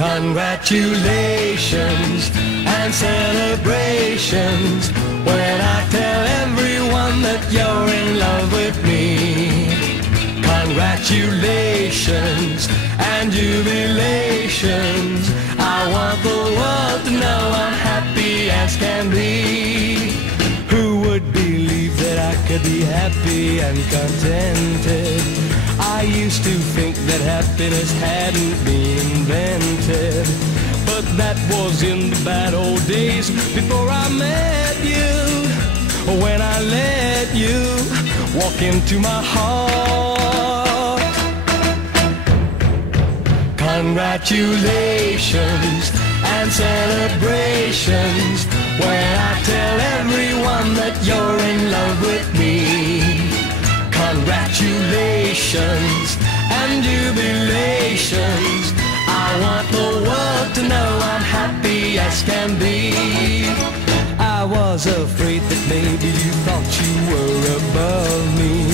Congratulations and celebrations when I tell everyone that you're in love with me. Congratulations and jubilations. I want the world to know I'm happy as can be. Who would believe that I could be happy and contented? I used to think that happiness hadn't been invented, but that was in the bad old days before I met you. When I let you walk into my heart. Congratulations and celebrations when I tell everyone that you're in love with me. Congratulations and jubilations. I want the world to know I'm happy as can be. I was afraid that maybe you thought you were above me,